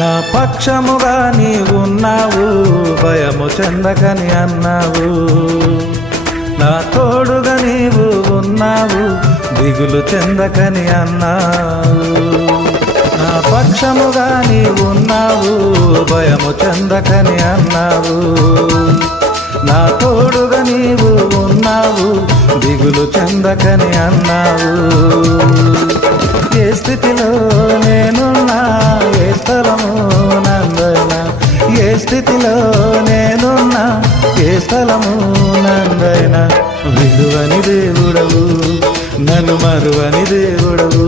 నా పక్షముగా నీవున్నావు, భయము చెందకని అన్నావు. నా తోడుగా నీవు ఉన్నావు, దిగులు చెందకని అన్నావు. నా పక్షముగా నీవున్నావు, భయము చెందకని అన్నావు. నా తోడుగా నీవు ఉన్నావు, దిగులు చెందకని అన్నావు. ఏ స్థితిలో నేనున్నా, ఏ స్థలము నందైనా, ఏ స్థితిలో నేనున్నా, ఏ స్థలము నందైనా, విలువని దేవుడవు, నన్ను మరువని దేవుడవు.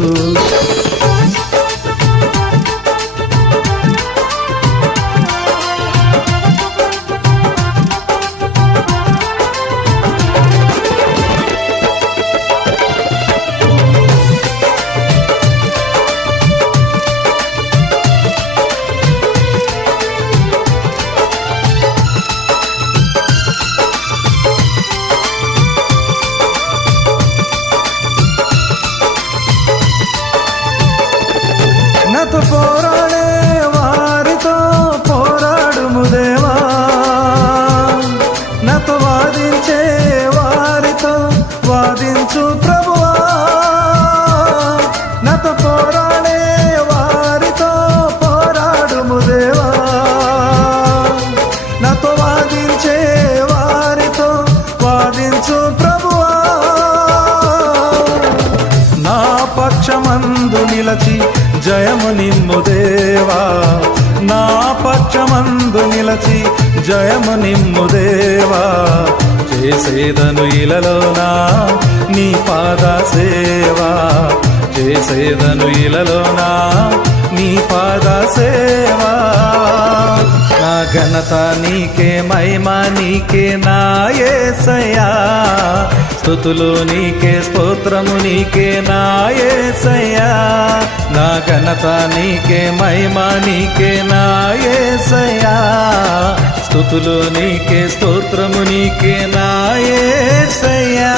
నాతో పోరాడే వారితో పోరాడుము దేవా, నాతో వాదించే వారితో వాదించు ప్రభువా. నాతో పోరాడే వారితో పోరాడుము దేవా, నాతో వాదించే వారితో వాదించు ప్రభువా. నా పక్షమందు నిలచి జయము నిమ్ము దేవా, నా పక్షమందు నిలచి జయము నిమ్ము దేవా. చేసేదను ఇలలోనా నీ పాద సేవా, చేసేదను ఇలలోనా నీ పాద సేవా. నా ఘనత నీకే, మహిమ నీకే నా యేసయ్యా. స్తుతులు నీకే, స్తోత్రము నీకే నా యేసయ్యా. నా ఘనత నీకే, మహిమ నీకే నా యేసయ్యా. స్తుతులు నీకే, స్తోత్రము నీకే నా యేసయ్యా.